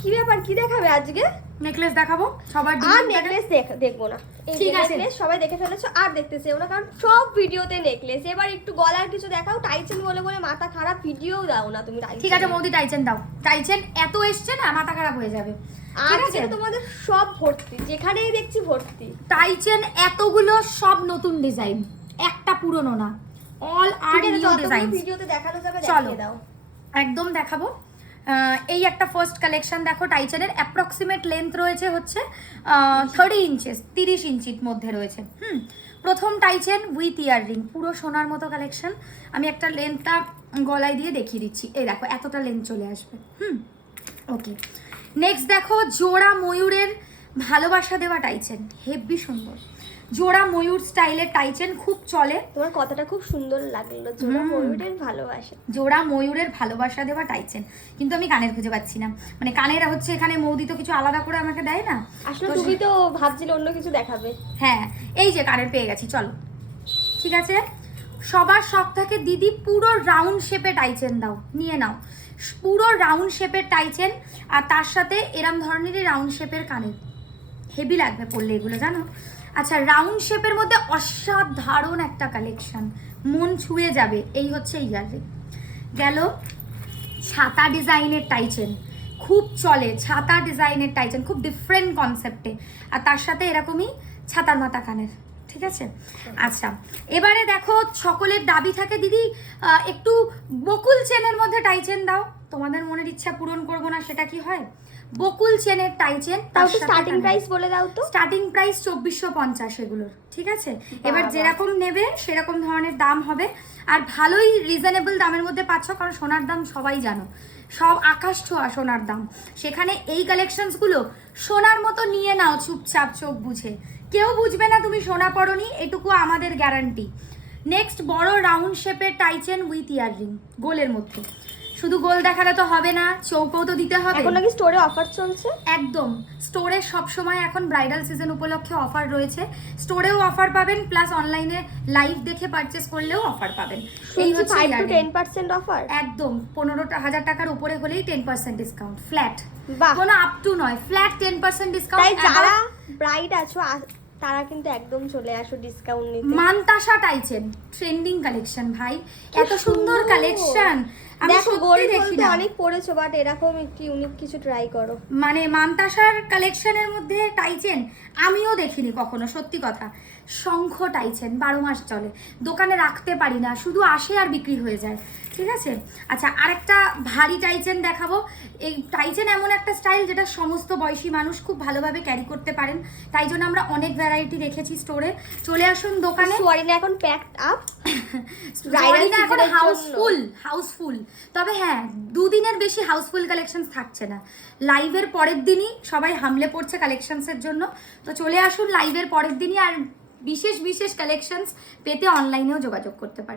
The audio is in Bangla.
কি ব্যাপার, কি দেখাবে আজকে? নেকলেস দেখাবো সবার। আর নেকলেস দেখবো না, ঠিক আছে? সবাই দেখে ফেলেছো, আর দেখতে চেও না, কারণ সব ভিডিওতে নেকলেস। এবার একটু গলার কিছু দেখাও। টাইচেন বলে বলে মাথা খারাপ, ভিডিও দাও না তুমি। ঠিক আছে বৌদি, টাইচেন দাও। টাইচেন এত এসছে না, মাথা খারাপ হয়ে যাবে। আজকে তোমাদের সব ভর্তি, যেখানেই দেখছি ভর্তি টাইচেন। এতগুলো সব নতুন ডিজাইন, একটা পুরনো না, অল আর নিউ ডিজাইন। ভিডিওতে দেখানো যাবে, দেখিয়ে দাও। একদম দেখাবো। এই একটা ফার্স্ট কালেকশন দেখো, টাইচেনের অ্যাপ্রক্সিমেট লেন্থ রয়েছে হচ্ছে 30 ইঞ্চেস, 30 ইঞ্চির মধ্যে রয়েছে। প্রথম টাইচেন উইথ ইয়াররিং, পুরো সোনার মতো কালেকশন। আমি একটা লেন্থটা গলায় দিয়ে দেখিয়ে দিচ্ছি। এই দেখো, এতটা লেন্থ চলে আসবে। ওকে, নেক্সট দেখো, জোড়া ময়ূরের ভালোবাসা দেওয়া টাইচেন, হেভি সুন্দর। জোড়া ময়ূর স্টাইলের টাইচেন খুব চলে। তোমার কথাটা খুব সুন্দর লাগলো, জোড়া ময়ূরের ভালোবাসা। জোড়া ময়ূরের ভালোবাসা দেওয়া টাইচেন, কিন্তু আমি কানের খুঁজে পাচ্ছি না। মানে কানের হচ্ছে এখানে মৌদি তো কিছু আলাদা করে আমাকে দেয় না। আসলে তুমি তো ভাবছিলে অন্য কিছু দেখাবে। হ্যাঁ, এই যে কানের পেয়ে গেছি, চলো। ঠিক আছে, সবার শখ থাকে দিদি পুরো রাউন্ড শেপে টাইচেন দাও, নিয়ে নাও। পুরো রাউন্ড শেপের টাইচেন, আর তার সাথে এরম ধরনেরই রাউন্ড শেপের কানের। হেভি লাগবে পরলে এগুলো, জানো। আচ্ছা, রাউন্ড শেপের মধ্যে অসাধারণ একটা কালেকশন, মন ছুঁয়ে যাবে। এই হচ্ছে ইয়াররিং গেল। ছাতা ডিজাইনের টাইচেন খুব চলে, ছাতা ডিজাইনের টাইচেন খুব ডিফারেন্ট কনসেপ্টে, আর তার সাথে এরকমই ছাতার মাথা কানের। ঠিক আছে, আচ্ছা এবারে দেখো, সকলের দাবি থাকে দিদি একটু বকুল চেনের মধ্যে টাইচেন দাও। তোমাদের মনের ইচ্ছা পূরণ করবো না, সেটা কি হয়? বকুল চেনের টাইচেন, তাও স্টার্টিং প্রাইস বলে দাও তো। স্টার্টিং প্রাইস 2450 এগুলোর। ঠিক আছে, এবার যেরকম নেবে সেরকম ধরনের দাম হবে, আর ভালোই রিজনেবল দামের মধ্যে পাচ্ছ, কারণ সোনার দাম সবাই জানো, সব আকাশ ছোঁয়া সোনার দাম। সেখানে এই কালেকশনসগুলো সোনার মতো নিয়ে নাও, চুপচাপ চোখ বুঝে। কেউ বুঝবে না তুমি সোনা পরনি, এটুকু আমাদের গ্যারান্টি। নেক্সট, বড় রাউন্ড শেপের টাইচেন উইথ ইয়াররিং, গোলের মধ্যে। শুধু গোল দেখালে তো হবে না, চৌকও তো দিতে হবে। এখন নাকি স্টোরে অফার চলছে। একদম, স্টোরে সব সময় এখন ব্রাইডাল সিজন উপলক্ষে অফার রয়েছে। স্টোরেও অফার পাবেন, প্লাস অনলাইনে লাইভ দেখে পারচেস করলেও অফার পাবেন। এই হচ্ছে 5 to 10% অফার। একদম, 15,000 টাকার উপরে হলেই 10% ডিসকাউন্ট ফ্ল্যাট। বাহ, কোনো আপ টু নয়, ফ্ল্যাট 10% ডিসকাউন্ট। তাই যারা ব্রাইড আছো তারা কিন্তু একদম চলে আসো ডিসকাউন্ট নিতে। মানতাসা টাইচেন ট্রেন্ডিং কালেকশন ভাই, এত সুন্দর কালেকশন আমি সত্যি দেখি না। অনেক পড়েছো, বাট এরকম একটু ইউনিক কিছু ট্রাই করো। মানে মানতাসার কালেকশনের মধ্যে টাইচেন আমিও দেখিনি কখনো, সত্যি কথা। শঙ্খ টাইচেন 12 মাস চলে, দোকানে রাখতে পারি না, শুধু আসে আর বিক্রি হয়ে যায়। ঠিক আছে, আচ্ছা আরেকটা ভারী টাইচেন দেখাবো। এই টাইচেন এমন একটা স্টাইল যেটা সমস্ত বয়সী মানুষ খুব ভালোভাবে ক্যারি করতে পারেন, তাই জন্য আমরা অনেক ভ্যারাইটি রেখেছি স্টোরে। চলে আসুন দোকানে। সোয়ারিনা এখন প্যাকড আপ, সোয়ারিনা এখন হাউসফুল। তবে হ্যাঁ, 2 দিনের বেশি হাউসফুল কালেকশন থাকছে না। লাইভের পরের দিনই সবাই হামলে পড়ছে কালেকশনসের জন্য, তো চলে আসুন লাইভের পরের দিনই। আর বিশেষ বিশেষ কালেকশনস পেতে অনলাইনেও যোগাযোগ করতে পারেন।